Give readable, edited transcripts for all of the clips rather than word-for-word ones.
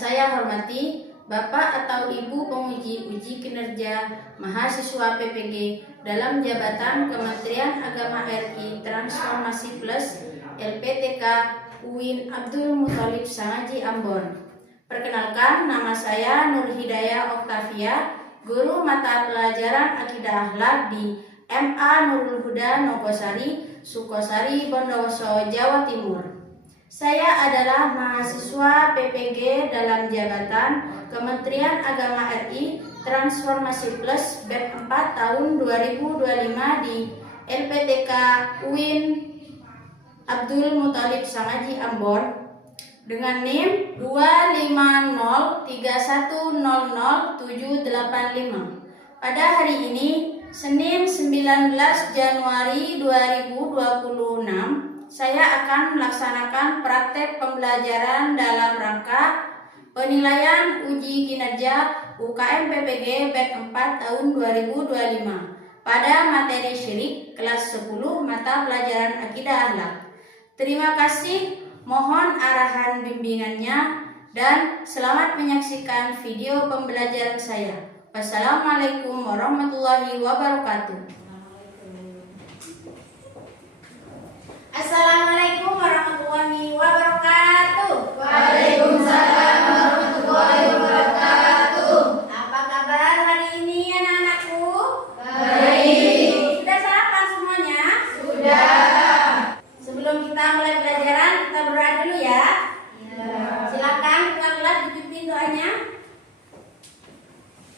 saya hormati Bapak atau Ibu penguji uji kinerja mahasiswa PPG dalam jabatan Kementerian Agama RI Transformasi Plus LPTK UIN Abdul Muthalib Sangaji Ambon. Perkenalkan, nama saya Nur Hidayah Oktavia, guru mata pelajaran Akidah Akhlak di MA Nurul Huda Nogosari, Sukosari, Bondowoso, Jawa Timur. Saya adalah mahasiswa PPG dalam jabatan Kementerian Agama RI Transformasi Plus BEP 4 tahun 2025 di LPTK UIN Abdul Muthalib Sangaji Ambon dengan NIM 25031000785. Pada hari ini, Senin 19 Januari 2026, saya akan melaksanakan praktek pembelajaran dalam rangka penilaian uji kinerja UKM PPG BEP 4 tahun 2025 pada materi syirik kelas 10 mata pelajaran Akidah Akhlak. Terima kasih, mohon arahan bimbingannya dan selamat menyaksikan video pembelajaran saya. Wassalamualaikum warahmatullahi wabarakatuh. Assalamualaikum warahmatullahi wabarakatuh. Waalaikumsalam warahmatullahi wabarakatuh. Apa kabar hari ini anak-anakku? Baik. Sudah sarapan semuanya? Sudah. Sebelum kita mulai pelajaran, kita berdoa dulu ya. Silakan ketua kelas dipimpin doanya.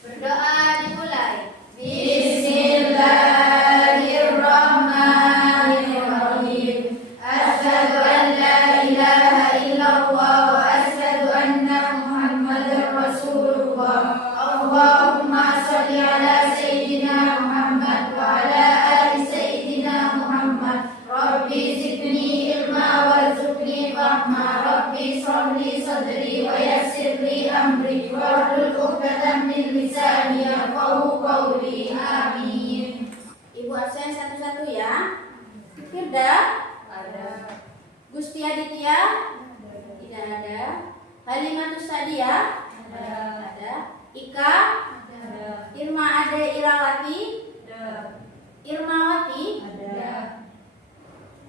Berdoa dimulai. Bismillahirrahmanirrahim. Asyhadu an la ilaha illallah wa asyhadu anna Muhammadar Rasulullah. Allahumma shalli ala sayyidina Muhammad wa ala ali sayyidina Muhammad. Rabbi zidni ilma warzuqni fahma. Rabbi shrahli sadri wa yassirli amri wahlul 'uqdatam min lisani yafqahu qawli. Amin. Ibu absen satu-satu ya. Firda? Ada. Gusti Aditya? Tidak ada. Halimatus Sadia? Ada. Ika? Ada. Irma Ade Irawati? Ada. Irmawati? Ada.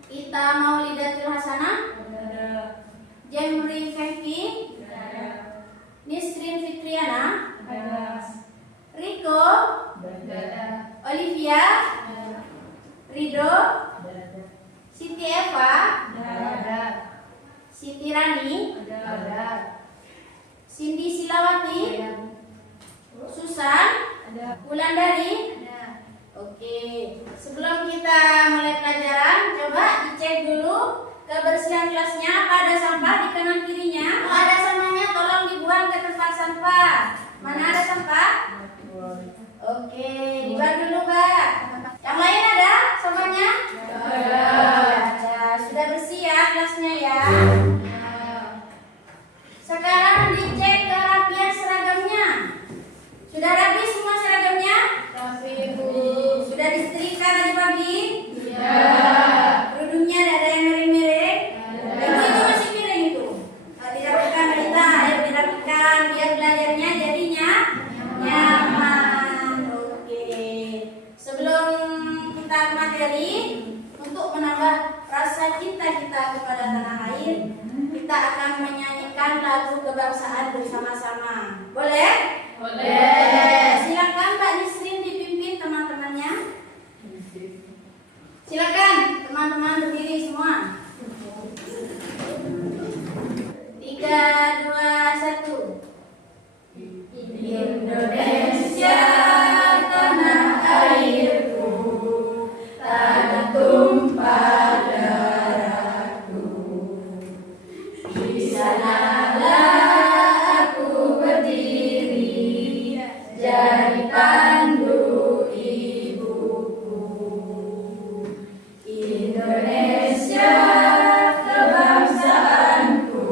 Ita Maulidatul Hasanah? Ada. Jemri Feki? Ada. Nisrin Fitriana? Ada. Riko? Ada. Olivia? Rido? Siti Eva? Ada. Siti Rani? Ada. Cindy Silawati? Susan? Wulandari? Oke, sebelum kita mulai pelajaran, coba dicek dulu kebersihan kelasnya. Apa ada sampah di kanan kirinya? Kalau ada sampahnya tolong dibuang ke tempat sampah. Mana ada sampah? Oke, dibuang dulu, Mbak. Yang lain ada sampahnya? Ada. Sudah bersih ya kelasnya ya. Sekarang dicek kerapian seragamnya. Sudah rapi semua seragamnya? Sudah disetrika tadi pagi? Kerudungnya ada yang miring-miring? Itu masih miring itu. Dirapikan Rita, ayo dirapikan biar belajarnya jadinya nyaman. Oke. Sebelum kita ke materi, untuk menambah rasa cinta kita kepada tanah air, kita akan menyanyikan lagu kebangsaan bersama-sama. Boleh? Boleh. Silakan Mbak Nisrin dipimpin teman-temannya. Silakan teman-teman berdiri semua. 3, 2, 1. Indonesia tanah airku, tanah tumpah darahku. Di sanalah aku berdiri, jadi pandu ibuku. Indonesia kebangsaanku,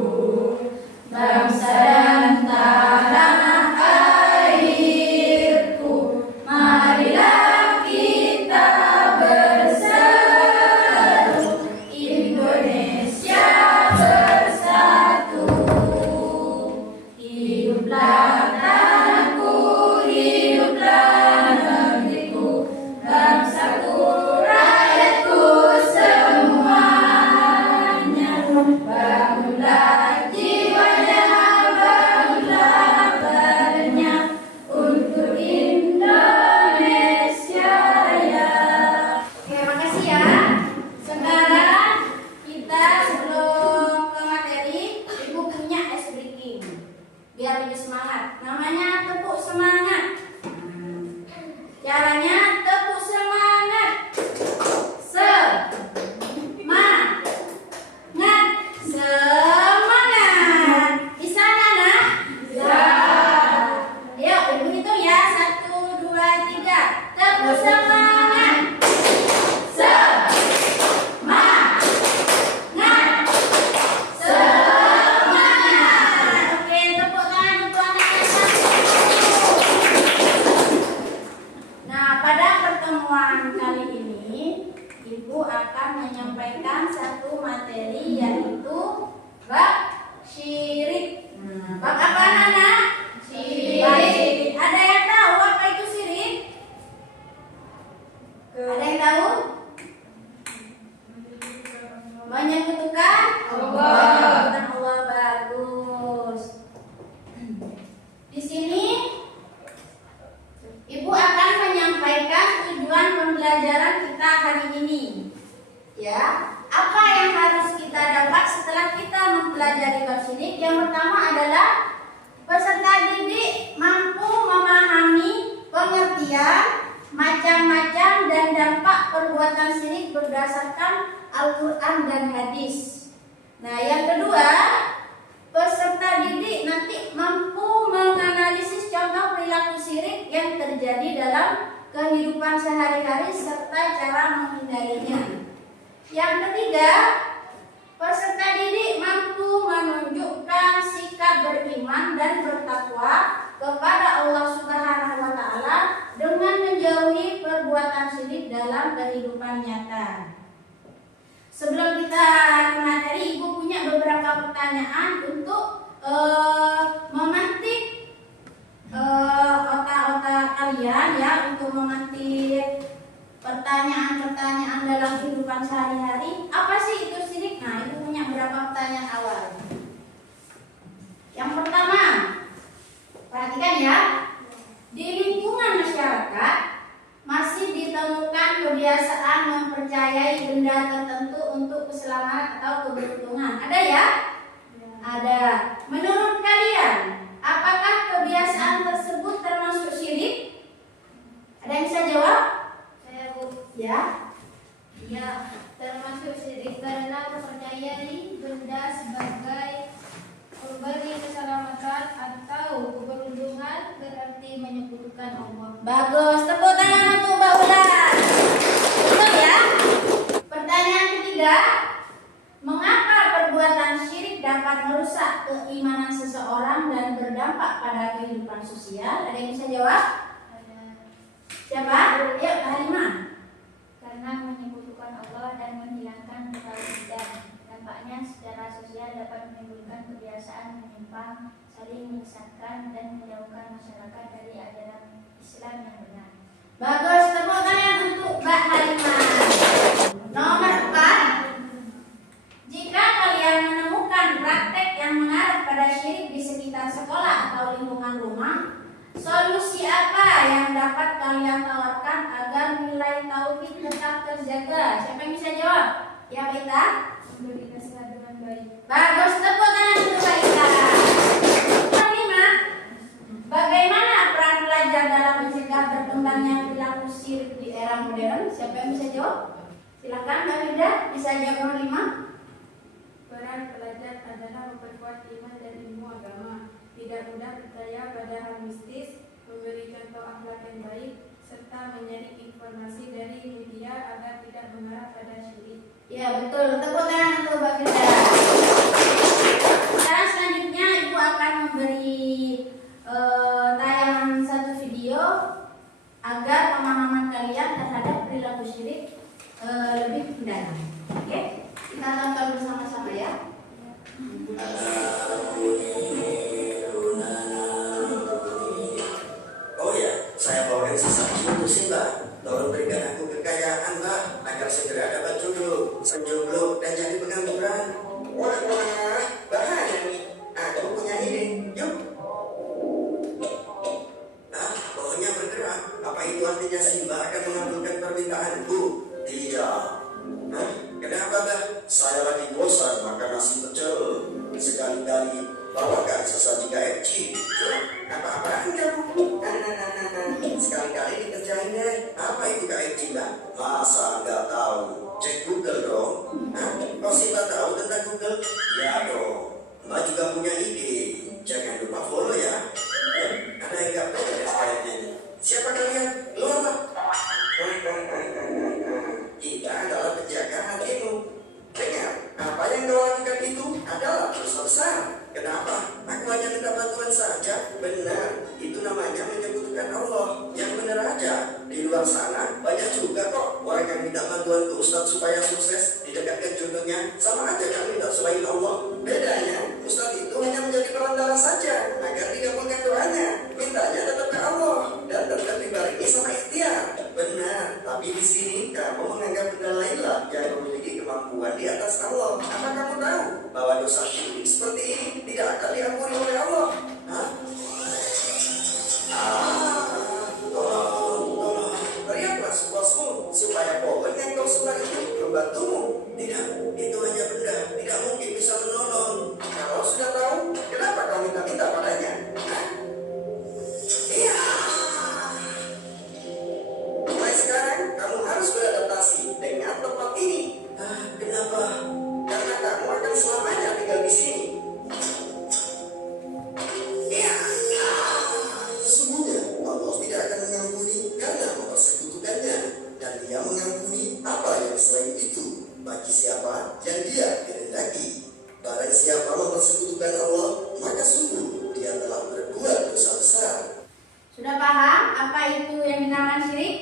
bangsa dan tanah airku. Marilah kita bersatu, Indonesia bersatu. Semangat. Semangat. Semangat. Oke, tepuk tangan untuk anak-anak. Nah, pada pertemuan kali ini, Ibu akan menyampaikan satu materi yaitu bab syirik. Bab apa anak? Syirik. Ada yang tahu apa itu syirik? Ada yang tahu? Menyekutukan Allah. Allah, bagus. Di sini Ibu akan menyampaikan tujuan pembelajaran kita hari ini. Ya, apa yang harus kita dapat setelah kita mempelajari bab syirik? Yang pertama adalah peserta didik mampu memahami pengertian, macam-macam dan dampak perbuatan syirik berdasarkan Al-Quran dan hadis. Nah, yang kedua, peserta didik nanti mampu menganalisis contoh perilaku syirik yang terjadi dalam kehidupan sehari-hari serta cara menghindarinya. Yang ketiga, peserta didik mampu menunjukkan sikap beriman dan bertakwa kepada Allah Subhanahu wa Ta'ala dengan menjauhi perbuatan syirik dalam kehidupan nyata. Sebelum kita ke materi, Ibu punya beberapa pertanyaan untuk memantik otak-otak kalian ya, untuk memantik pertanyaan-pertanyaan dalam kehidupan sehari-hari. Apa sih itu syirik? Nah, Ibu punya beberapa pertanyaan awal. Yang pertama, perhatikan ya, di lingkungan masyarakat masih ditemukan kebiasaan mempercayai benda tertentu untuk keselamatan atau keberuntungan. Ada ya? Ada. Menurut kalian, apakah kebiasaan tersebut termasuk syirik? Ada yang bisa jawab? Saya, Bu. Ya. Ya, termasuk syirik karena mempercayai benda sebagai pemberi keselamatan atau keberuntungan berarti menyekutukan Allah. Bagus, tepuk tangan untuk Mbak Ulan. Betul ya? Pertanyaan ketiga, mengapa perbuatan syirik dapat merusak keimanan seseorang dan berdampak pada kehidupan sosial? Ada yang bisa jawab? Siapa? Yuk, Halimah. Karena menyekutukan Allah dan menghilangkan ketauhidan. Dampaknya secara sosial dapat menimbulkan kebiasaan menyimpang, saling menyesatkan dan menjauhkan masyarakat dari ajaran Islam yang benar. Bagus, tepuk tangan untuk Mbak Halimah. Nomor 4. Jika kalian menemukan praktek yang mengarah pada syirik di sekitar sekolah atau lingkungan rumah, solusi apa yang dapat kalian tawarkan agar nilai tauhid tetap terjaga? Siapa yang bisa jawab? Ya, Mbak Ita? Memberi nasihat dengan baik. Bagus, tepuk tangan untuk Mbak Ita. Kelima, bagaimana peran pelajar dalam mencegah berkembangnya perilaku syirik di era modern? Siapa yang bisa jawab? Silakan Mbak Ida, bisa jawab nomor 5. Peran pelajar adalah memperkuat iman dan ilmu agama, tidak mudah percaya pada hal mistis, memberi contoh akhlak yang baik, serta menyaring informasi dari media agar tidak mengarah pada syirik. Ya, betul. Tepuk tangan untuk Mbak Firda. Sekarang selanjutnya Ibu akan memberi tayangan satu video agar pemahaman kalian terhadap perilaku syirik lebih mendalam. Oke? Kita tonton bersama-sama ya. Oh ya, saya bawain sesuatu untuk Mbak. Tolong berikan aku kekayaan, Mbak, agar segera dapat jodoh, senjomblo, dan jadi pengangguran. Wah, bahaya nih. Aku punya ide. Yuk. Nah, pohonnya bergerak. Apa itu artinya Simba akan mengabulkan permintaanku? Tidak. Nah, kenapa, Mbak? Saya lagi bosan makan nasi pecel. Sekali-kali bawakan sesaji KFC. Apa-apaan kamu? Sekali-kali dikerjain deh. Apa itu KFC, Mbak? Masa nggak tahu? Cek Google dong. Kau sih nggak tahu tentang Google? Ya dong. Mbak juga punya ide. Jangan lupa follow ya. Ada yang nggak beres kayaknya. Siapa kalian? Lu apa? menyekutukan Allah. Yang benar aja, di luar sana banyak juga kok orang yang minta bantuan ke Ustadz supaya sukses didekatkan jodohnya. Sama aja kan minta selain Allah. Bedanya, Ustadz itu hanya menjadi perantara saja agar dikabulkan doanya. Mintanya tetap ke Allah dan tetap dibarengi sama ikhtiar. Benar, tapi di sini kamu menganggap benda lainlah yang memiliki kemampuan di atas Allah. Apa kamu tahu bahwa dosa syirik seperti ini tidak akan diampuni oleh Allah? Hah? Tolong, teriaklah sepuasmu supaya pohon yang kau sembah itu membantumu. Tidak, itu hanya benda, tidak mungkin bisa menolong. Kalau sudah tahu, kenapa kau minta-minta padanya? Hah? Iya. Mulai sekarang kamu harus beradaptasi dengan tempat ini. Kenapa? Karena kamu akan selamanya tinggal di sini. Iya. Sesungguhnya Allah tidak akan mengampuni karena mempersekutukannya, dan Dia mengampuni apa yang selain itu bagi siapa yang Dia kehendaki. Barang siapa mempersekutukan Allah, maka sungguh dia telah berbuat dosa besar. Sudah paham apa itu yang dinamakan syirik?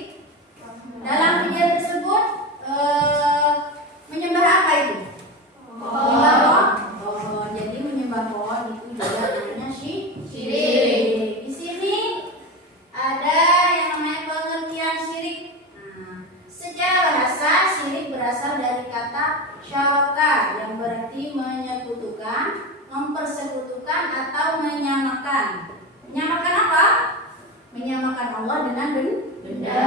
Dalam video tersebut menyembah apa itu? Menyembah pohon. Jadi menyembah pohon itu juga namanya syirik. Di sini ada yang namanya pengertian syirik. Secara bahasa syirik berasal dari kata syaraka yang berarti menyekutukan, mempersekutukan atau menyamakan. Menyamakan apa? Menyamakan Allah dengan benda.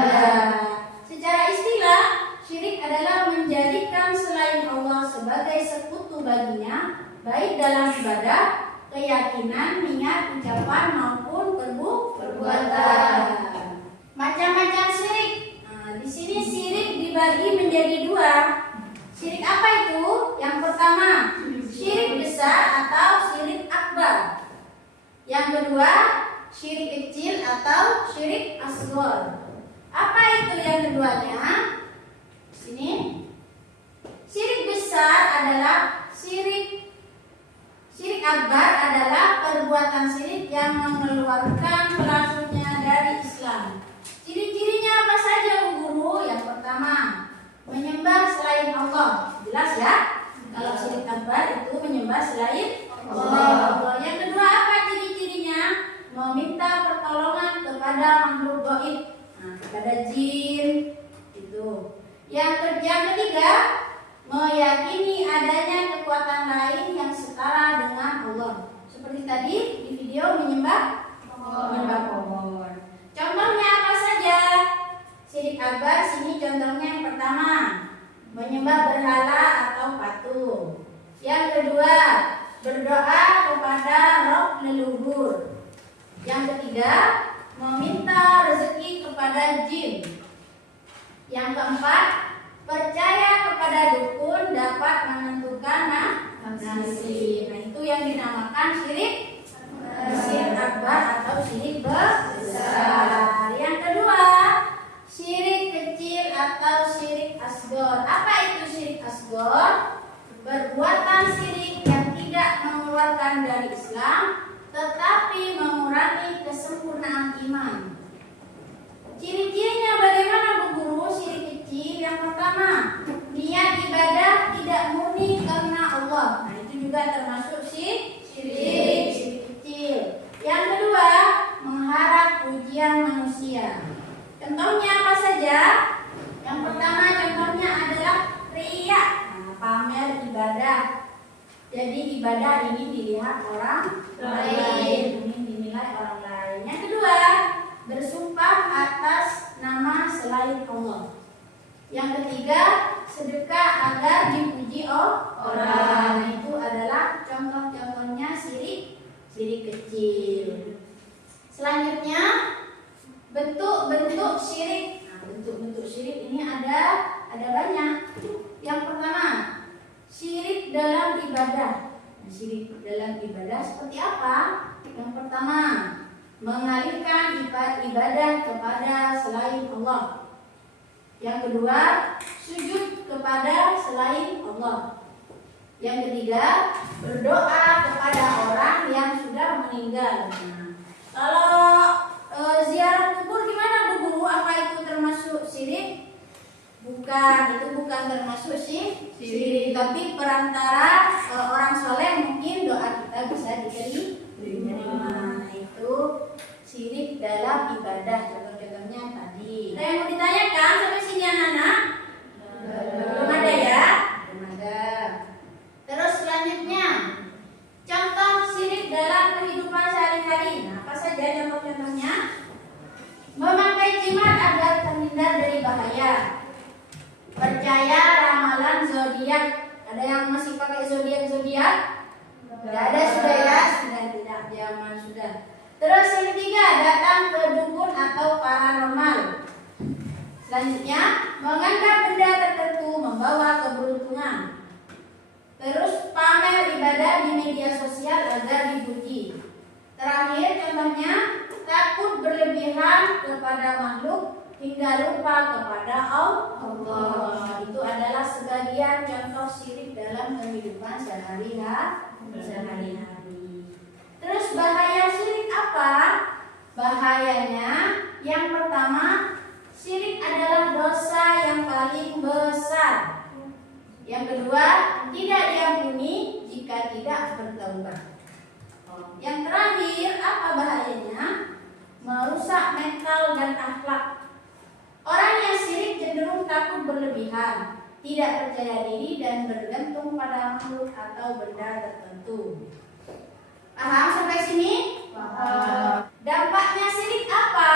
Secara istilah, syirik adalah menjadikan selain Allah sebagai sekutu baginya, baik dalam ibadah, keyakinan, niat, ucapan maupun perbuatan. Macam-macam syirik. Di sini syirik dibagi menjadi dua. Syirik apa itu? Yang pertama, syirik besar atau syirik akbar. Yang kedua, syirik kecil atau syirik asghar. Apa itu yang keduanya? Sini. Syirik besar adalah syirik akbar adalah perbuatan syirik yang mengeluarkan pelakunya dari Islam. Ciri-cirinya apa saja, Bu Guru? Yang pertama, menyembah selain Allah. Jelas ya? Kalau syirik akbar itu menyembah selain Allah. Yang kedua apa ciri-cirinya? Meminta pertolongan kepada makhluk gaib, kepada jin itu. Yang ketiga, meyakini adanya kekuatan lain yang setara dengan Allah. Seperti tadi di video menyembah pohon. Contohnya apa saja? Syirik akbar sini contohnya yang pertama, menyembah berhala atau patung. Yang kedua, berdoa kepada roh leluhur. Yang ketiga, meminta rezeki kepada jin. Yang keempat, percaya kepada dukun dapat menentukan nasib. Nah, itu yang dinamakan syirik akbar atau syirik besar. Yang kedua, syirik kecil atau syirik asghar. Apa itu syirik asghar? Perbuatan syirik yang tidak mengeluarkan dari Islam tetapi mengurangi kesempurnaan iman. Ciri-cirinya bagaimana, Bu Guru? Syirik kecil yang pertama, niat ibadah tidak murni karena Allah. Nah, itu juga termasuk syirik kecil. Yang kedua, mengharap pujian manusia. Contohnya apa saja? Yang pertama contohnya adalah riya, pamer ibadah. Jadi ibadah ini dilihat orang lain, ini dinilai orang lain. Yang kedua, bersumpah atas nama selain Allah. Yang ketiga, sedekah agar dipuji orang. Nah, itu adalah contoh-contohnya syirik kecil. Selanjutnya, bentuk-bentuk syirik. Nah, bentuk-bentuk syirik ini ada banyak. Yang pertama, syirik dalam ibadah. Nah, syirik dalam ibadah seperti apa? Yang pertama, mengalihkan ibadah kepada selain Allah. Yang kedua, sujud kepada selain Allah. Yang ketiga, berdoa kepada orang yang sudah meninggal. Nah, kalau ziarah sebagai perantara orang soleh, mungkin doa kita bisa diterima. Itu syirik dalam ibadah. Contoh-contohnya tadi. Ada yang mau ditanyakan sampai sini anak-anak? Belum ada ya? Belum ada. Terus selanjutnya, contoh syirik dalam kehidupan sehari-hari. Nah, apa saja contoh-contohnya? Memakai jimat agar terhindar dari bahaya. Percaya ramalan zodiak. Ada yang masih pakai zodiak? Tidak ada, sudah ya? Sudah tidak zaman sudah. Terus yang ketiga, datang ke dukun atau paranormal. Selanjutnya, menganggap benda tertentu membawa keberuntungan. Terus pamer ibadah di media sosial agar dipuji. Terakhir contohnya, takut berlebihan kepada makhluk hingga lupa kepada Allah. Itu adalah sebagian contoh syirik dalam kehidupan sehari-hari. Terus bahaya syirik apa? Bahayanya yang pertama, syirik adalah dosa yang paling besar. Yang kedua, tidak diampuni jika tidak bertaubat. Yang terakhir, apa bahayanya? Merusak mental dan akhlak. Orang yang syirik cenderung takut berlebihan, tidak percaya diri dan bergantung pada makhluk atau benda tertentu. Paham sampai sini? Paham. Dampaknya syirik apa?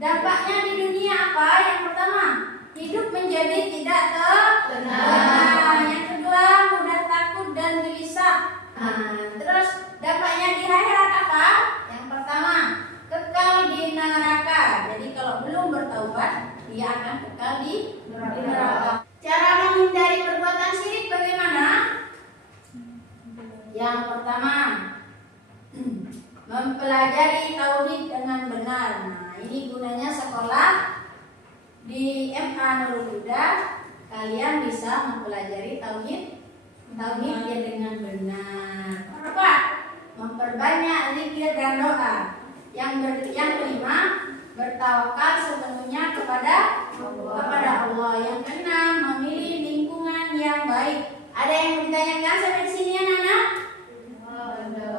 Dampaknya di dunia apa? Yang pertama, hidup menjadi tidak tenang. Yang kedua, mudah takut dan gelisah. Terus dampaknya di akhirat apa? Yang pertama, kekal di neraka. Jadi kalau belum bertaubat, dia akan kekal di neraka. Cara menghindari perbuatan syirik bagaimana? Yang pertama, mempelajari tauhid dengan benar. Nah, ini gunanya sekolah di MA Nurul Huda. Kalian bisa mempelajari tauhidnya dengan benar. Apa? Memperbanyak zikir dan doa. Yang kelima, bertawakal sepenuhnya kepada Allah. Yang keenam, memilih lingkungan yang baik. Ada yang mau ditanyakan sampai di sini anak-anak?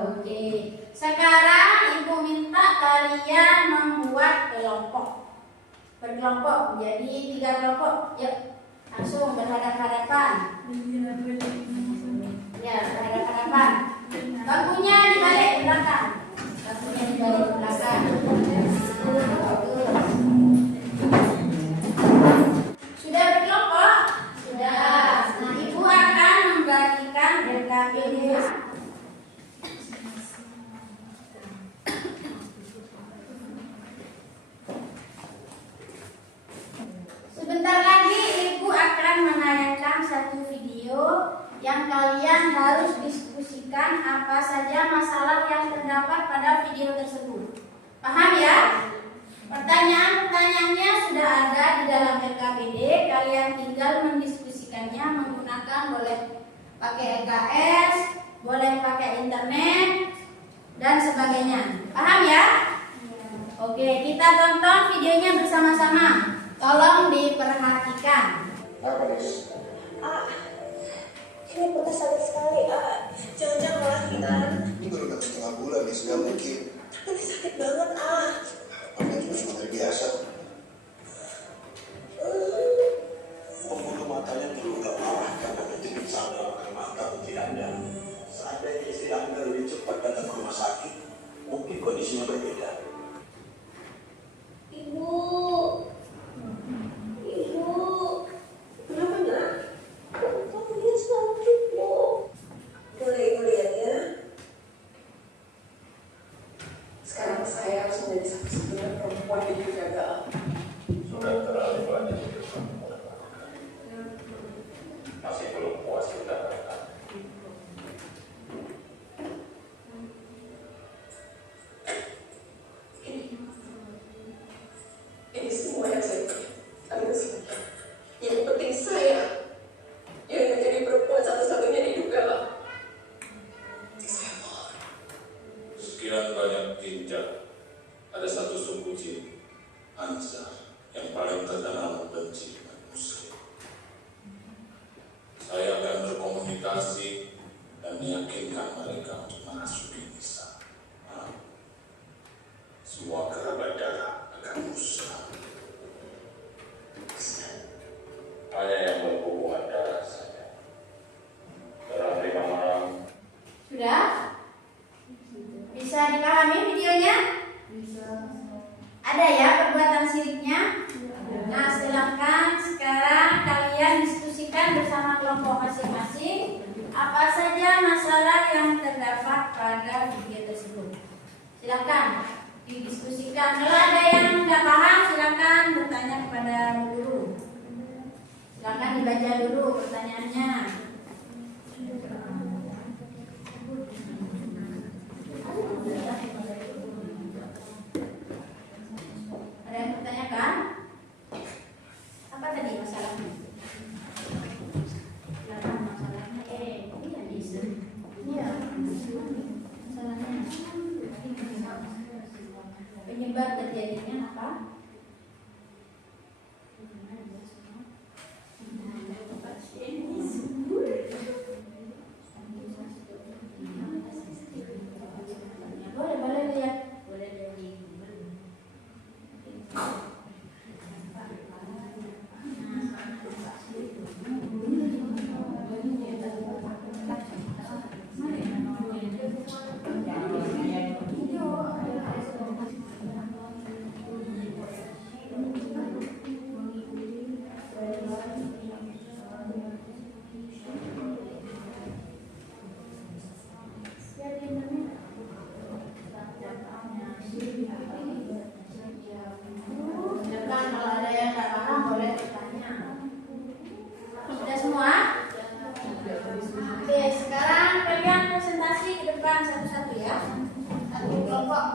Oke. Sekarang ibu minta kalian membuat kelompok. Berkelompok jadi 3 kelompok. Yuk, langsung berhadapan-hadapan. Ya, berhadapan-hadapan. Bangkunya dibalik belakang. Sudah berkelompok? Sudah. Nah, ibu akan membagikan LKPD. Sebentar lagi ibu akan menayangkan satu video yang kalian harus diskusikan apa saja masalah yang terdapat pada video tersebut. Paham ya? Pertanyaan-pertanyaannya sudah ada di dalam LKPD. Kalian tinggal mendiskusikannya menggunakan, boleh pakai LKS, boleh pakai internet, dan sebagainya. Paham ya? Oke, kita tonton videonya bersama-sama. Tolong diperhatikan. Apa Des? Ini bekas sakit sekali, jangan-jangan melahirkan. Ini baru dapat setengah bulan nih, sudah mungkin. Ini sakit banget, Apa juga cuma hari biasa? Pembuluh matanya terluka parah karena terjepit sampah ke mata putri Anda. Seandainya istri Anda lebih cepat datang ke rumah sakit, mungkin kondisinya berbeda. Ibu, kenapa nak? Kamu dia sakit, Bu. Boleh ibu lihat ya. Sekarang saya harus menjadi satu-satunya perempuan yang dijaga. Sudah terlalu banyak masih belum puas kita mereka. Ini semua yang saya tanggung saja. Yang penting saya yang menjadi perempuan satu-satunya di duga. Saya mohon. Sekian banyak tinja, ada satu suku jin, Ansar, yang paling terkenal membenci umat muslim. Saya akan berkomitmen memprovokasi dan meyakinkan mereka untuk merasuki Isa. Semua kerabat darah akan musnah. Hanya yang berhubungan darah saja. Darah lima malam. Sudah? Bisa dipahami videonya? Ada ya perbuatan siriknya? Nah, silakan sekarang kalian diskusikan bersama kelompok masing-masing apa saja masalah yang terdapat pada video tersebut. Silakan didiskusikan. Kalau ada yang tidak paham, silakan bertanya kepada guru. Silakan dibaca dulu pertanyaannya. Ada yang bertanyakan? Apa tadi masalahnya? Silakan masalahnya. Iya bisa. Iya. Masalahnya. Penyebab terjadinya apa? Boleh lihat. Boleh lihat. Silakan kalau ada yang nggak paham boleh bertanya. Sudah semua? Oke, sekarang kalian presentasi ke depan satu-satu ya. Satu kelompok.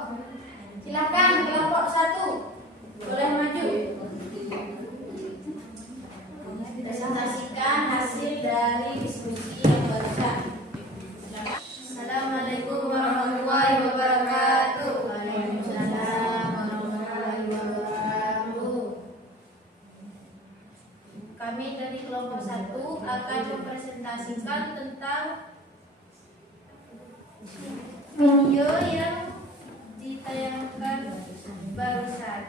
Silakan kelompok 1 boleh maju. Presentasikan hasil dari diskusi yang barusan. Assalamualaikum warahmatullahi wabarakatuh. Waalaikumsalam warahmatullahi wabarakatuh. Kami dari kelompok 1 akan mempresentasikan tentang video yang ditayangkan barusan.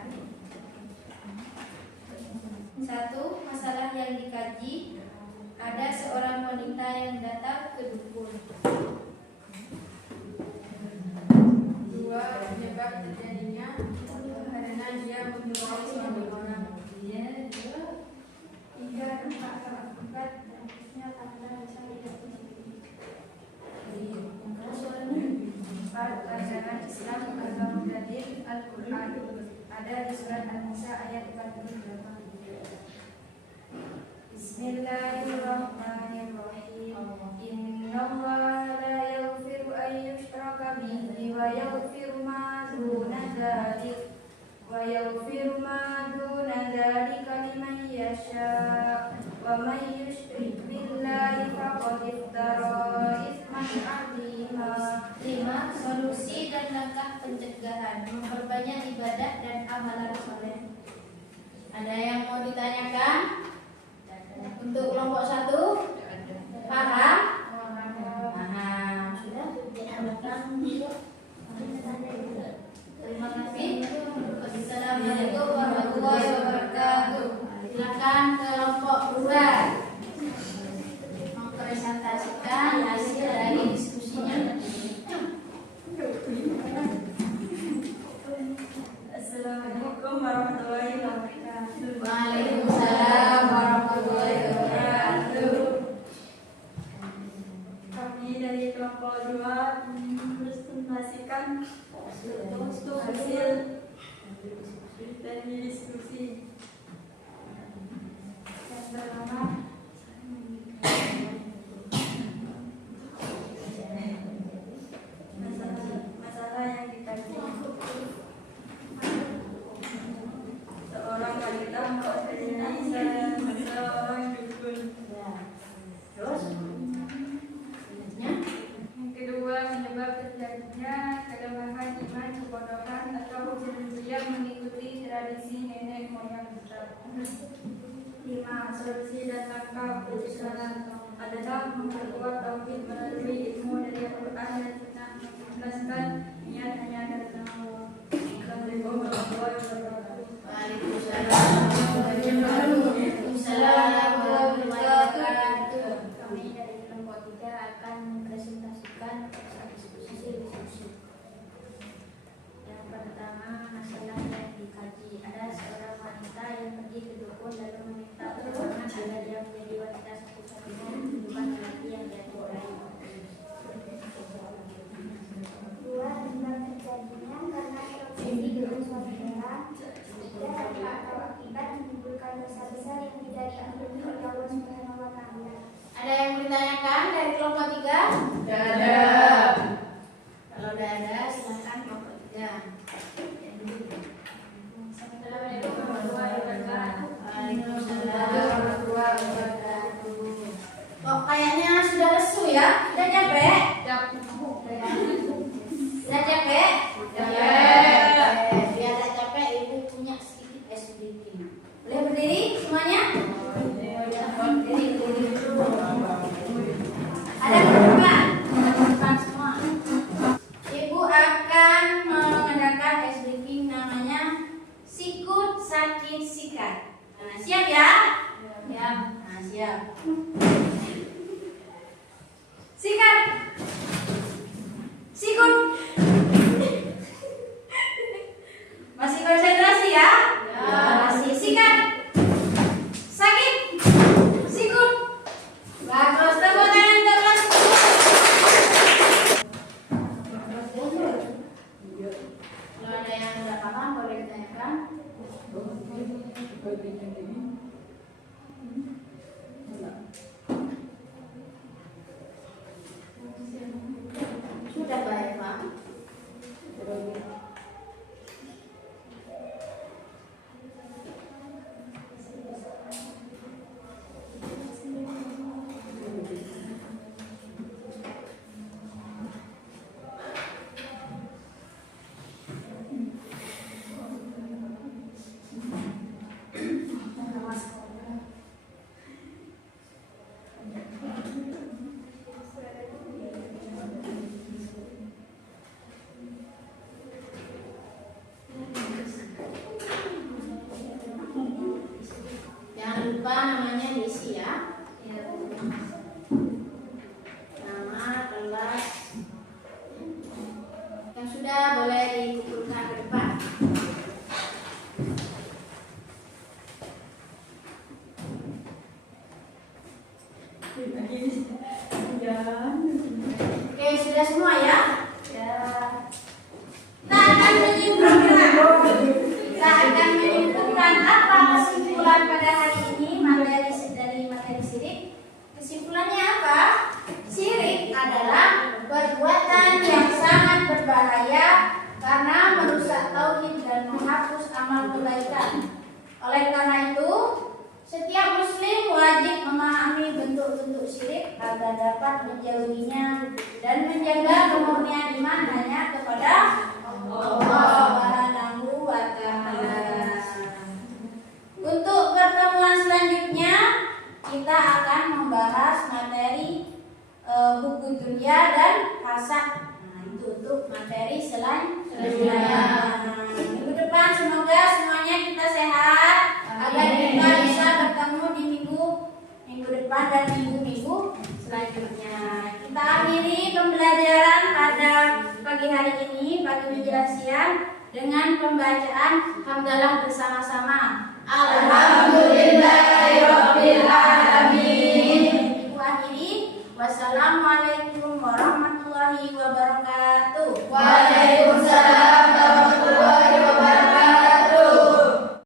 1. Masalah yang dikaji. Ada seorang wanita yang datang ke dukun. 2. Penyebab terjadinya karena dia menyukai suami orang. 3. Tempat tempat dan khususnya tanda bisa tidak sendiri. 4. Ajaran Islam agama dalil Al-Quran ada di surat An-Nisa ayat 48. Bismillahirrahmanirrahim. Innallaha la yaghfiru an yushraka bihi wa yaghfiru ma duna dzalik wa yaghfiru ma duna dzalika liman yasha wa man yushrik billahi faqad iftara itsman 'azima. 5. Solusi dan langkah pencegahan. Memperbanyak ibadah dan amalan soleh. Ada yang mau ditanyakan? Untuk kelompok 1 paham? Paham. Sudah? Terima kasih. Assalamualaikum warahmatullahi wabarakatuh. Silakan kelompok 2 mempresentasikan hasil dari diskusinya. Assalamualaikum warahmatullahi wabarakatuh. Waalaikumsalam warahmatullahi wabarakatuh. Kami dari kelompok 2 mempresentasikan hasil dari diskusi. Yang pertama, masalah yang dikaji. Seorang wanita mempunyai seorang dukun. Terus? Yang kedua, menyebab terjadinya kelemahan iman, kebodohan atau dia mengikuti tradisi nenek moyang kita. 5. Solusi dan langkah pencegahan. adalah memperkuat tauhid melalui ilmu dari Al-Quran dan Sunnah, menjelaskan niat hanya karena Allah. Assalamualaikum warahmatullahi wabarakatuh. Waalaikumsalam warahmatullahi wabarakatuh. Kami dari kelompok 3 akan mempresentasikan diskusi. Yang pertama, masalah yang dikaji. Ada seorang wanita yang pergi ke dukun lalu meminta pertolongan agar dia menjadi wanita satu-satunya di kehidupan lelaki yang dia cintai. Dua, tentang terjadinya karena terjadi dengan suatu orang. Tiga, dampak atau akibat menimbulkan dosa besar yang tidak diampuni oleh Allah Subhanahu wa Ta'ala. Ada yang ditanyakan dari kelompok 3? Tidak ada. Kalau udah ada, silakan kelompok 3. Assalamualaikum warahmatullahi wabarakatuh. Waalaikumsalam warahmatullahi wabarakatuh. Kok kayaknya sudah lesu ya? Sudah capek? Sudah capek? Biar tak capek, ibu punya sedikit es briefing. Boleh berdiri semuanya? Berdiri dulu. Ada kedepan semua. Ibu akan mengadakan es briefing namanya sikut sakit sikat. Nah, siap ya? Ya. Nah, siap. Sikat. Sikut. Masih konsentrasi ya? Ya. Masih sikat. Sakit. Sikut. Bagus, tepuk tangan untuk kelas 10. Kalau ada yang tidak paham boleh ditanyakan. Sudah baik, Pak. Jangan lupa namanya diisi ya. Nama, kelas. Yang sudah boleh dikumpulkan ke depan. Oke, sudah semua ya? Ya. Kita akan menyimpulkan apa kesimpulan pada hari ini dari materi syirik. Kesimpulannya apa? Syirik adalah perbuatan yang sangat berbahaya karena merusak tauhid dan menghapus amal kebaikan. Oleh karena itu, setiap muslim wajib memahami bentuk-bentuk syirik agar dapat menjauhinya dan menjaga kemurnian iman hanya kepada Allah Subhanahu wa Ta'ala. Untuk pertemuan selanjutnya kita akan membahas materi hukum dunia dan hasad. Nah, itu untuk materi selanjutnya. Minggu depan semoga semuanya kita sehat agar kita bisa bertemu di minggu depan dan minggu selanjutnya. Kita akhiri pembelajaran pada pagi hari ini, pagi menjelang siang, dengan pembacaan hamdalah bersama-sama. Alhamdulillahirabbil alamin.